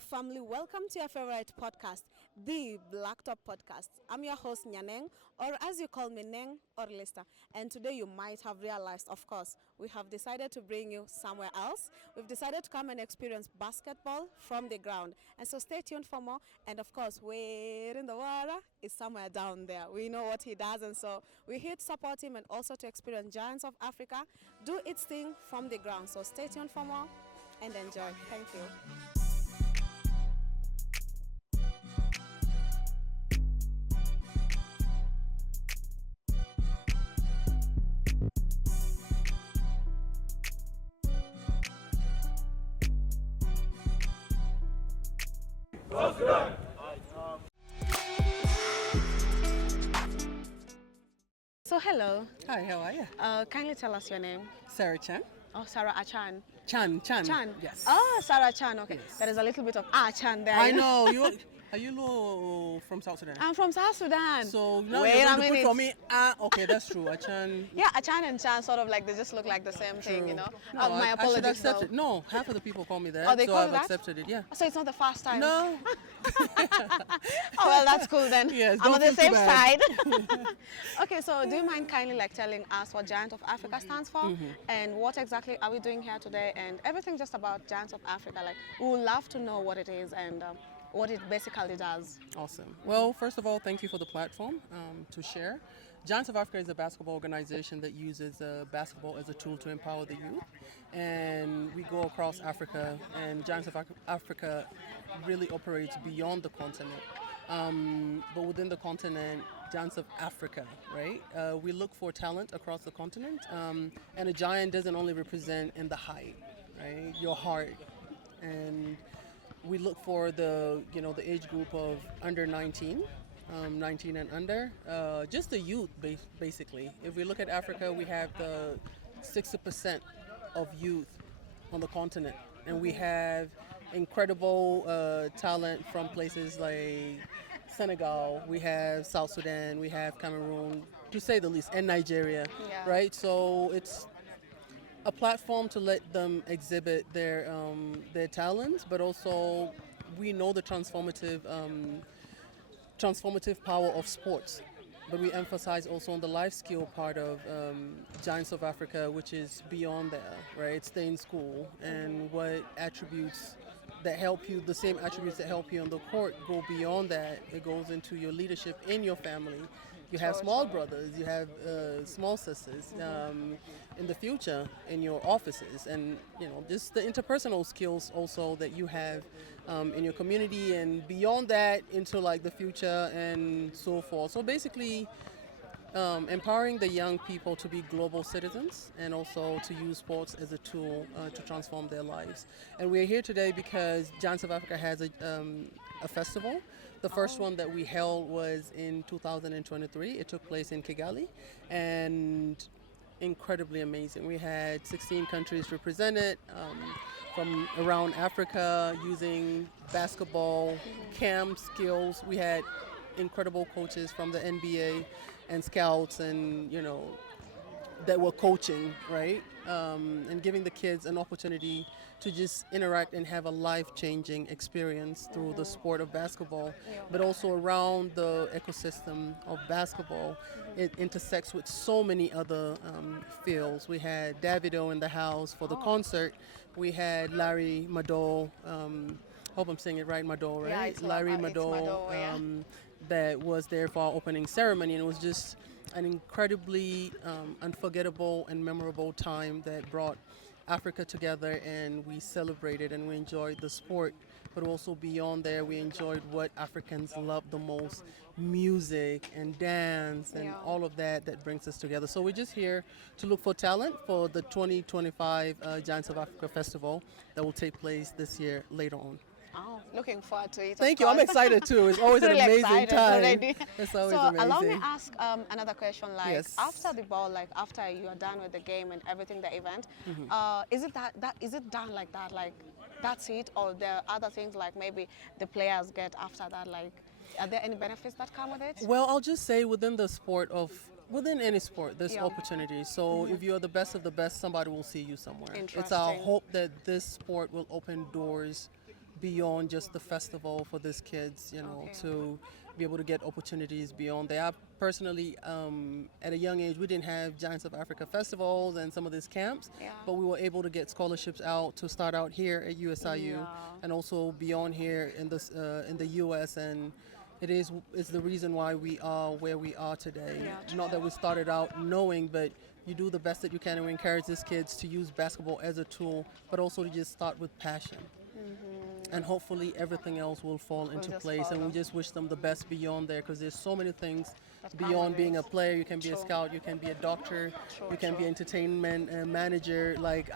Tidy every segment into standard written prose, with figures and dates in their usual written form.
family, welcome to your favorite podcast, the Black Top Podcast. I'm your host Nyaneng, or as you call me, Neng or Lester. And today you might have realized, of course, we have decided to bring you somewhere else. We've decided to come and experience basketball from the ground. And so stay tuned for more. And of course, where in the water is somewhere down there. We know what he does, and so we're here to support him and also to experience Giants of Africa do its thing from the ground. So stay tuned for more and enjoy. Thank you. So hello. Hi, how are you? Kindly tell us your name. Sarah Chan. Oh, Sarah Achan. Chan. Chan. Yes. Oh, Sarah Chan. Okay. Yes. There is a little bit of Achan there. I know. Are you from South Sudan? I'm from South Sudan. So now Wait you're a going to put minute. for me. Okay, that's true. Chan. Yeah, Achan and Chan sort of like they just look like the same thing, you know. No, My I should apologies. accept though. it. No, half of the people call me that. Oh, they so call I've you that? accepted it. Yeah. So it's not the first time. No. Oh well, that's cool then. Yes, I'm on don't the feel safe too side. bad. Okay, so do you mind kindly like telling us what Giant of Africa stands for, and what exactly are we doing here today, and everything just about Giants of Africa? Like, we would love to know what it is and what it basically does. Awesome. Well, first of all, thank you for the platform to share. Giants of Africa is a basketball organization that uses basketball as a tool to empower the youth. And we go across Africa, and Giants of Africa really operates beyond the continent. But within the continent, Giants of Africa, right? We look for talent across the continent. And a giant doesn't only represent in the height, right? Your heart. And we look for the age group of under 19, 19 and under, just the youth basically. If we look at Africa, we have the 60% of youth on the continent, and we have incredible talent from places like Senegal, we have South Sudan, we have Cameroon, to say the least, and Nigeria, right? So it's a platform to let them exhibit their talents, but also we know the transformative power of sports. But we emphasize also on the life skill part of Giants of Africa, which is beyond there, right? Stay in school, and what attributes that help you, the same attributes that help you on the court, go beyond that. It goes into your leadership in your family. You have small brothers, you have small sisters in the future in your offices, and just the interpersonal skills also that you have in your community, and beyond that into like the future and so forth. So basically, empowering the young people to be global citizens and also to use sports as a tool to transform their lives. And we're here today because Giants of Africa has a festival. The first one that we held was in 2023. It took place in Kigali, and incredibly amazing. We had 16 countries represented from around Africa using basketball, camp skills. We had incredible coaches from the NBA and scouts, and that were coaching, right? And giving the kids an opportunity to just interact and have a life-changing experience through the sport of basketball, but also around the ecosystem of basketball. It intersects with so many other fields. We had Davido in the house for the concert. We had Larry Mado, hope I'm saying it right, Mado, right? Yeah, it's Larry Mado, yeah. That was there for our opening ceremony, and it was just an incredibly unforgettable and memorable time that brought Africa together, and we celebrated and we enjoyed the sport, but also beyond there we enjoyed what Africans love the most, music and dance and all of that brings us together. So we're just here to look for talent for the 2025 Giants of Africa Festival that will take place this year later on. Oh, looking forward to it. Thank you. I'm excited too. It's always an Really amazing excited time. already. It's always so amazing. allow me to ask another question. Like Yes. after the ball, like after you are done with the game and everything, the event, is it is it done like that? Like that's it, or there are other things like maybe the players get after that? Like, are there any benefits that come with it? Well, I'll just say within any sport, there's opportunities. So if you're the best of the best, somebody will see you somewhere. It's our hope that this sport will open doors beyond just the festival for these kids, to be able to get opportunities beyond that. I personally, at a young age, we didn't have Giants of Africa festivals and some of these camps, but we were able to get scholarships out to start out here at USIU and also beyond here in the US, and it's the reason why we are where we are today. Not that we started out knowing, but you do the best that you can, and we encourage these kids to use basketball as a tool, but also to just start with passion. And hopefully everything else will fall into place, and we just wish them the best beyond there, because there's so many things beyond being a player. You can be a scout, you can be a doctor, you can be entertainment manager like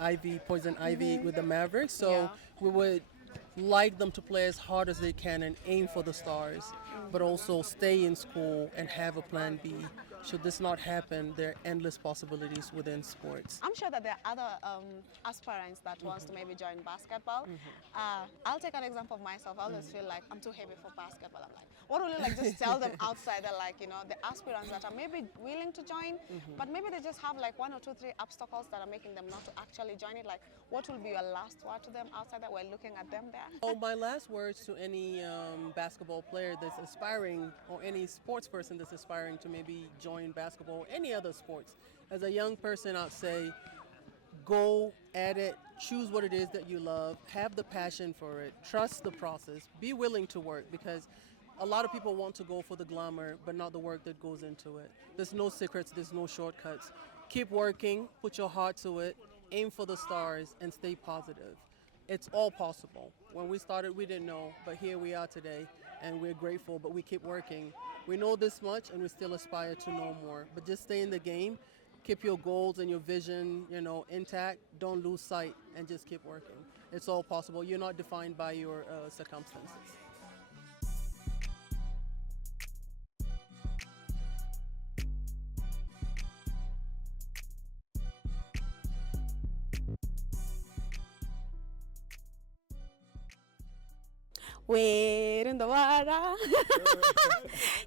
Poison Ivy with the Mavericks. So we would like them to play as hard as they can and aim for the stars, but also stay in school and have a plan B. Should this not happen, there are endless possibilities within sports. I'm sure that there are other aspirants that wants to maybe join basketball. I'll take an example of myself. I always feel like I'm too heavy for basketball. I'm like, what will you like just tell them outside that, like, the aspirants that are maybe willing to join, but maybe they just have like 1 or 2, 3 obstacles that are making them not to actually join it. Like, what will be your last word to them outside that we're looking at them there? Oh, my last words to any basketball player that's aspiring, or any sports person that's aspiring to maybe join basketball or any other sports. As a young person, I'd say go at it, choose what it is that you love, have the passion for it, trust the process, be willing to work, because a lot of people want to go for the glamour but not the work that goes into it. There's no secrets, there's no shortcuts. Keep working, put your heart to it, aim for the stars, and stay positive. It's all possible. When we started, we didn't know, but here we are today, and we're grateful, but we keep working. We know this much, and we still aspire to know more. But just stay in the game, keep your goals and your vision, intact. Don't lose sight, and just keep working. It's all possible. You're not defined by your circumstances. Wait in the water.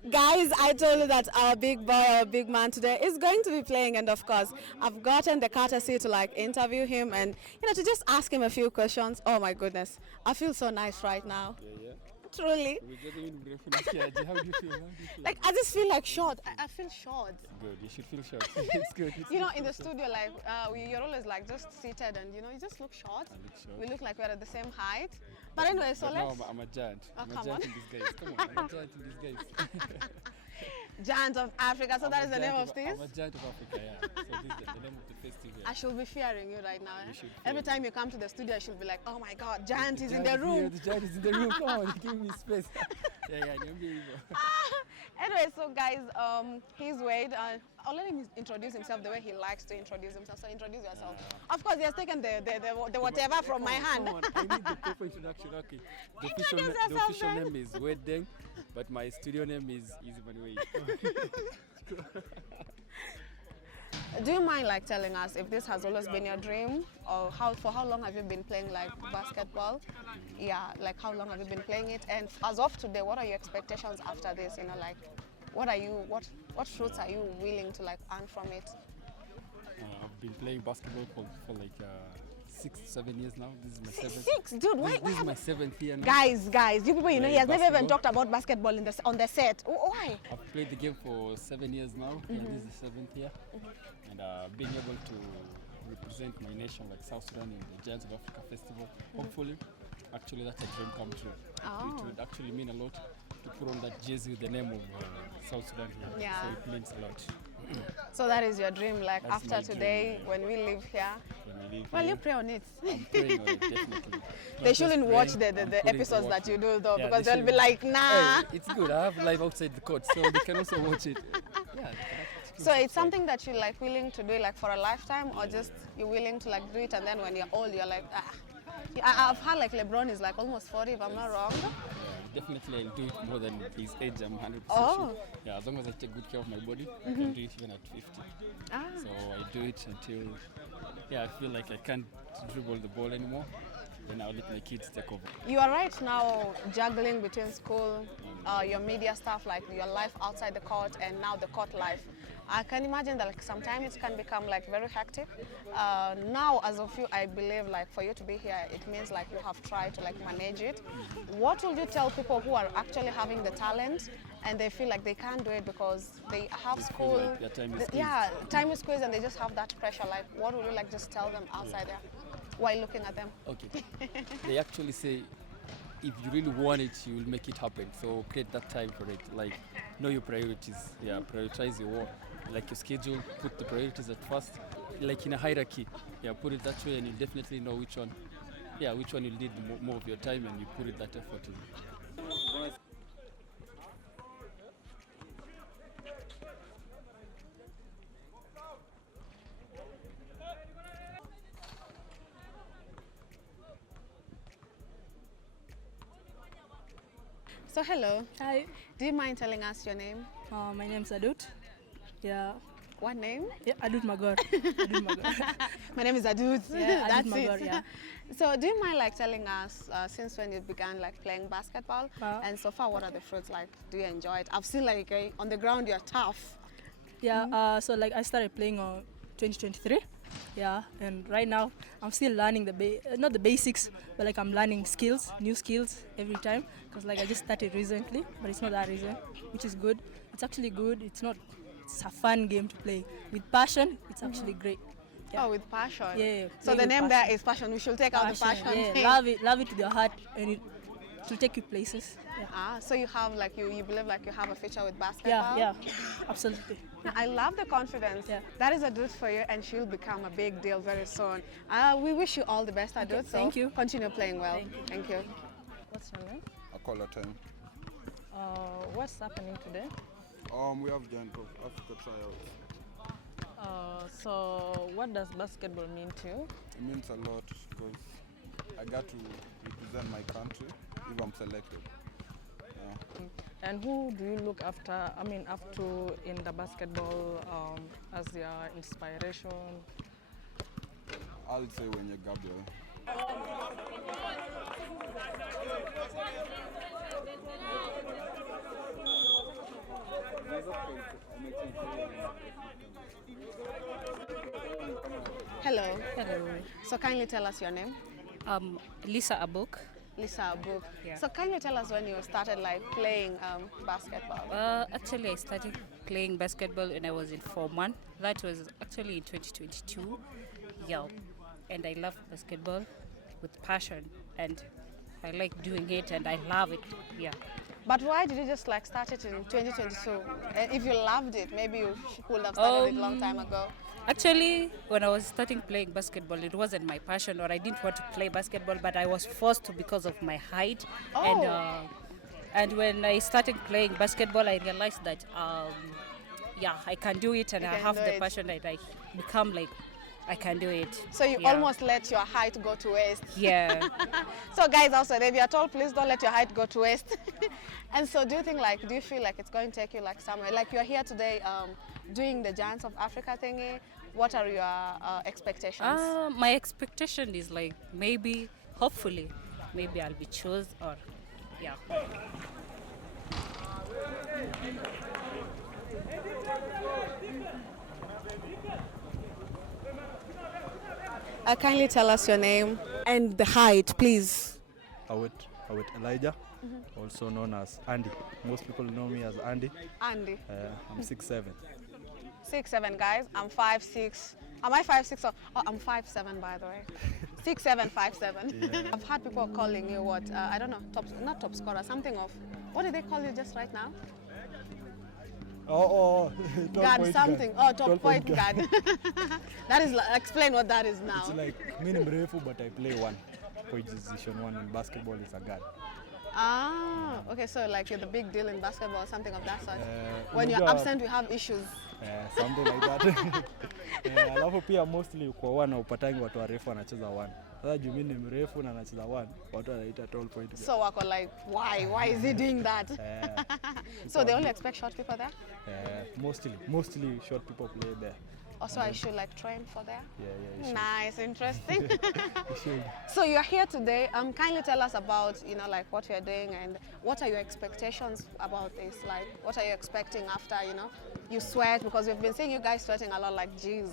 Guys, I told you that our big boy, our big man today is going to be playing, and of course, I've gotten the courtesy to like interview him and to just ask him a few questions. Oh my goodness, I feel so nice right now. Truly. How do you feel? Like, I just feel like short. I feel short. Good, you should feel short. It's good. In the studio, like, you're always like just seated, and you just look short. I look short. We look like we're at the same height. But anyway, so let's... No, I'm a giant. I'm come a giant on. in disguise. Come on, I'm a giant in disguise. Giants of Africa, so that is the name of this? I'm a giant of Africa, yeah. So this is the name of the festival. I should be fearing you right now. You should fear Every me. time you come to the studio, I should be like, oh my God, Giant is in the Giant room. Here, the giant is in the room. Come on, give me space. yeah, don't be evil. Anyway, so guys, he's Wade. I'll let him introduce himself the way he likes to introduce himself. So introduce yourself. Of course, he has taken the whatever from my hand. Come on, I need the proper introduction. Okay. Introduce The yourself official then. name is Wade Deng, but my studio name is Easy Wade. Do you mind like telling us if this has always been your dream, or for how long have you been playing like basketball? Yeah, like how long have you been playing it? And as of today, what are your expectations after this? Like, what fruits are you willing to like earn from it? I've been playing basketball for like 6-7 years now. This is my seventh. 6, dude. Why? This is my 7th year now. Guys, you people, he has never even basketball. talked about basketball on the set. Why? I've played the game for 7 years now, and this is the 7th year. And being able to represent my nation like South Sudan in the Giants of Africa Festival, hopefully, actually that's a dream come true. Oh. It would actually mean a lot to put on that jersey with the name of South Sudan here. Yeah. So it means a lot. So that is your dream, like That's after my dream, today, yeah. when we live here. When we leave Well, here, you pray on it. I'm praying on it, definitely. They Not shouldn't just watch praying, the I'm putting episodes to that work. you do though, Yeah, because they they'll be should. like, nah. Hey, it's good. I have live outside the court, so they can also watch it. Yeah. So it's something that you're like willing to do like for a lifetime, or just you're willing to like do it and then when you're old, you're like, ah. I've heard like LeBron is like almost 40, if I'm not wrong. Yeah, definitely I'll do it more than his age. I'm 100% Oh. sure. Yeah, as long as I take good care of my body, I can do it even at 50. Ah. So I do it until, I feel like I can't dribble the ball anymore. Then I'll let my kids take over. You are right now juggling between school, your media stuff, like your life outside the court, and now the court life. I can imagine that like sometimes it can become like very hectic. Now, as of you, I believe like for you to be here, it means like you have tried to like manage it. What will you tell people who are actually having the talent and they feel like they can't do it because they have They feel school? like their time is squeezed. Yeah, time is squeezed and they just have that pressure. Like, what will you like just tell them outside there while looking at them? Okay. They actually say if you really want it, you will make it happen. So create that time for it. Like, know your priorities. Yeah, prioritize your work. Like your schedule, put the priorities at first. Like in a hierarchy. Yeah, put it that way, and you definitely know which one. Yeah, which one you'll need more of your time, and you put it that effort in. So hello, Hi, do you mind telling us your name? my name's Adut. Yeah, What name? Adut Magor. Adut Magor. My name is Adut. Yeah, Adut That's Magor, it. yeah. So do you mind like telling us since when you began like playing basketball and so far what are the fruits like? Do you enjoy it? I've seen like on the ground you're tough. Yeah, so like I started playing on 2023. Yeah, and right now I'm still learning not the basics, but like I'm learning skills, new skills every time. Cause like I just started recently, but it's not that recent, which is good. It's actually good. It's a fun game to play with passion. It's actually great. Yeah. Oh, with passion. Yeah. So play the with name passion. there is passion. We should take out the passion. Yeah, thing. love it to the heart, and it will take you places. Yeah. So you have like you believe like you have a future with basketball? Yeah, absolutely. I love the confidence. Yeah. That is Adut for you, and she'll become a big deal very soon. We wish you all the best, Adut. So thank you. Continue playing well. Thank you. What's your name? A call time. What's happening today? We have Giant of Africa tryouts. So what does basketball mean to you? It means a lot because I got to represent my country if I'm selected. Yeah. And who do you look after, up to in the basketball as your inspiration? I'll say when you're Gabriel. Hello. Hello, So kindly tell us your name. Lisa Abuk. Lisa Abuk. Yeah. So can you tell us when you started like playing basketball? Actually, I started playing basketball when I was in Form 1. That was actually in 2022. Yeah, and I love basketball with passion, and I like doing it, and I love it. Yeah. But why did you just like start it in 2022? If you loved it, maybe you could have started it a long time ago. Actually, when I was starting playing basketball, it wasn't my passion, or I didn't want to play basketball, but I was forced to because of my height. Oh. And when I started playing basketball, I realized that I can do it, and You I can have do the it. passion that I become like I can do it. So you Yeah. almost let your height go to waste. Yeah. So guys, also if you're tall, please don't let your height go to waste. And so do you feel like it's going to take you like somewhere? Like you're here today doing the Giants of Africa thingy. What are your expectations? My expectation is like maybe, hopefully, maybe I'll be chosen, or yeah. Kindly tell us your name and the height, please. Awet Elijah, also known as Andy. Most people know me as Andy. Andy. I'm 6'7". 6'7", guys. I'm 5'6". Am I 5'6"? Oh, I'm 5'7", by the way. 6'7", 5'7". Yeah. I've had people calling you what? I don't know. Not top scorer. Something of. What did they call you just right now? Oh, Guard something. Oh, top point guard. That is. Explain what that is now. It's like mini mrefu, but I play one. Position one in basketball is a guard. Ah, okay. So like you're the big deal in basketball, something of that sort. When you're unajua- absent, we have issues. Something like that. Alafu pia mostly kwa wana upatangi watu warefu wanacheza one. Sasa juu mimi ni mrefu na nacheza one, watu wanaita tall point guard. So wako like, why is he doing that? So they only expect short people there? Mostly short people play there. Also, I should like train for there. Yeah, you should. Nice, interesting. You should. So you're here today. Kindly tell us about like what you're doing and what are your expectations about this? Like, what are you expecting after you sweat, because we've been seeing you guys sweating a lot. Like, geez,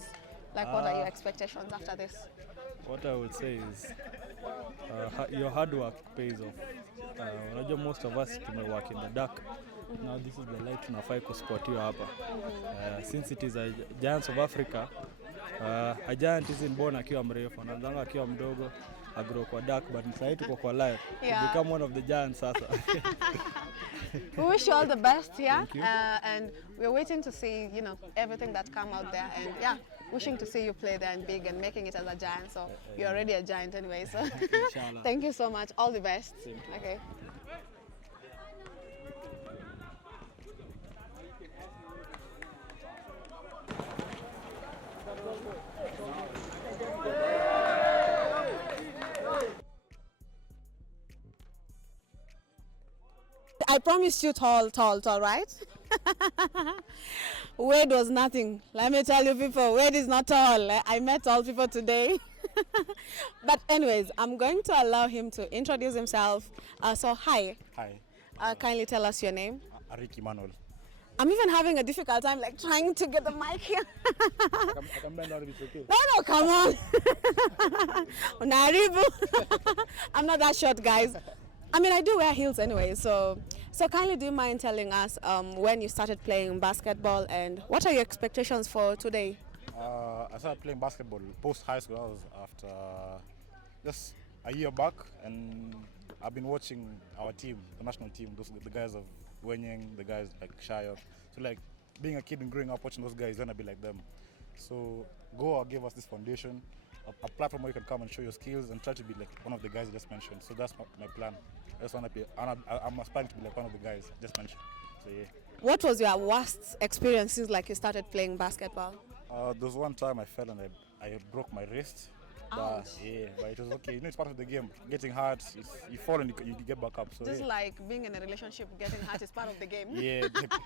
like what are your expectations after this? What I would say is your hard work pays off. Unajua most of us work in the dark. Now this is the light tunafai kusportiwa hapa. Since it is a Giants of Africa, a giant isn't born akiwa mrefu, anaanza akiwa mdogo, agrow kwa dark, but sasa tuko kwa light. Yeah. Become one of the giants sasa. We wish you all the best here, Thank you. and we're waiting to see everything that come out there, and yeah, wishing to see you play there and big and making it as a giant. So you're already a giant anyway. So Inshallah. thank you so much. All the best. Okay. I promised you tall, right? Wade was nothing. Let me tell you people, Wade is not tall. I met tall people today. But anyways, I'm going to allow him to introduce himself. So hi. Hi, Kindly tell us your name. Arik Emmanuel. I'm even having a difficult time like trying to get the mic here. I can bend down if it's okay. No, come on. Unaribu. I'm not that short, guys. I mean, I do wear heels anyway, so kindly do you mind telling us when you started playing basketball and what are your expectations for today? I started playing basketball post high school. I was after just a year back, and I've been watching our team, the national team, the guys of Wenyeng, the guys like Shayok. So like being a kid and growing up watching those guys, you want to be like them. So Goa gave us this foundation, a platform where you can come and show your skills and try to be like one of the guys I just mentioned. So that's my plan. I just want to be, I'm aspiring to be like one of the guys I just mentioned. So yeah. What was your worst experience since like you started playing basketball? There was one time I fell and I broke my wrist. But, yeah, but it was okay. It's part of the game. Getting hurt, you fall and you get back up. So Just yeah. like being in a relationship, getting hurt is part of the game. Yeah, definitely.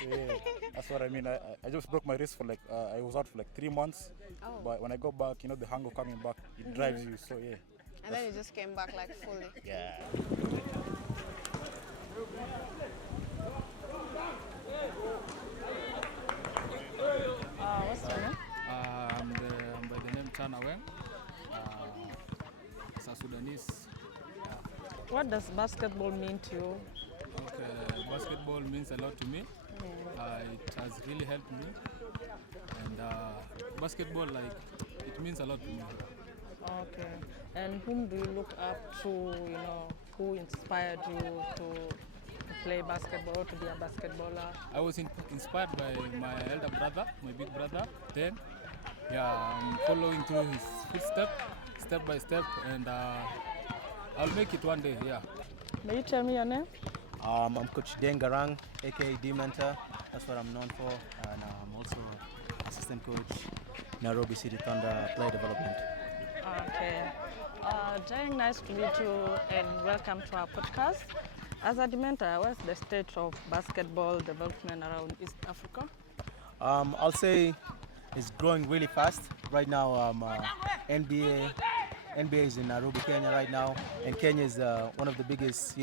So, yeah, that's what I mean. I just broke my wrist for like, I was out for like 3 months. Oh. But when I go back, the hang of coming back, it drives you. So yeah. And then you just came back like fully. Yeah. What's your name? I'm by the name Chana Weng. South Sudanese. What does basketball mean to you? Okay, basketball means a lot to me. It has really helped me. And basketball, like, it means a lot to me. Okay. And whom do you look up to, who inspired you to play basketball or to be a basketballer? I was inspired by my elder brother, my big brother, then. Yeah, I'm following through his footsteps, step by step, and I'll make it one day, yeah. May you tell me your name? I'm Coach Dengarang, aka D Mentor. That's what I'm known for. And I'm also assistant coach, Nairobi City Thunder Player Development. Okay. Very nice to meet you and welcome to our podcast. As a mentor, what's the state of basketball development around East Africa? I'll say it's growing really fast. Right now, NBA is in Nairobi, Kenya right now. And Kenya is one of the biggest,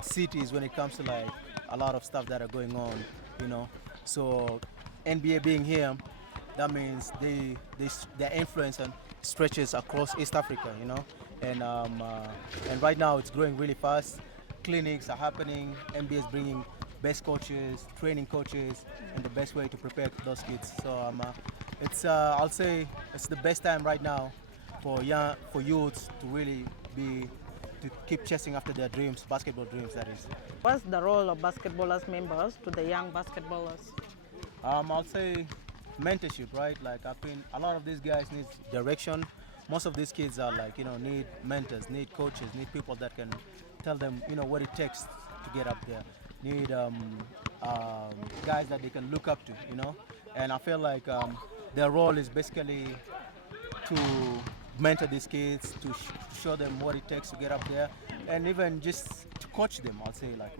cities when it comes to like a lot of stuff that are going on, So NBA being here, that means their influence and stretches across East Africa, and right now it's growing really fast. Clinics are happening. NBA is bringing best coaches, training coaches, and the best way to prepare those kids. So it's I'll say it's the best time right now for youths to really to keep chasing after their dreams, basketball dreams, that is. What's the role of basketballers members to the young basketballers? I'll say mentorship, right? Like a lot of these guys need direction. Most of these kids are like, need mentors, need coaches, need people that can tell them, what it takes to get up there. Need guys that they can look up to, And I feel like their role is basically to mentor these kids, to show them what it takes to get up there, and even just to coach them. I'll say, like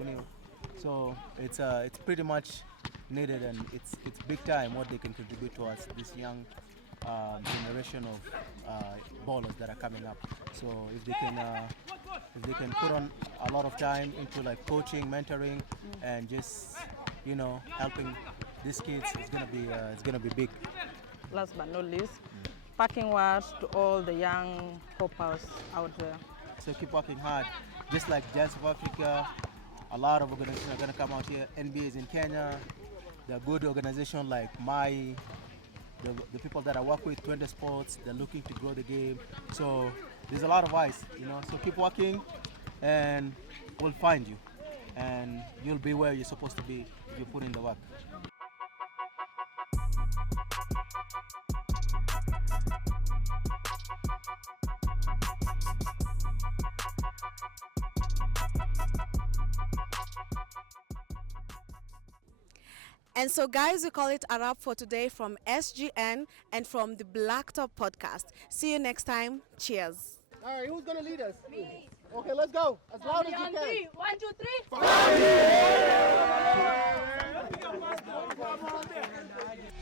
so it's pretty much needed, and it's big time what they can contribute towards this young generation of ballers that are coming up. So if they can put on a lot of time into like coaching, mentoring, and just helping these kids, it's gonna be big. Last but not least, parting words to all the young hoppers out there. So keep working hard. Just like Giants of Africa, a lot of organizations are going to come out here. NBA is in Kenya. There are good organizations like the people that I work with, 20 Sports, they're looking to grow the game. So there's a lot of eyes, So keep working and we'll find you. And you'll be where you're supposed to be if you put in the work. And so, guys, we call it a wrap for today from SGN and from the Blacktop podcast. See you next time. Cheers. All right, who's gonna lead us? Me. Okay, let's go. As loud as you can. 3. 1, 2, 3. 5.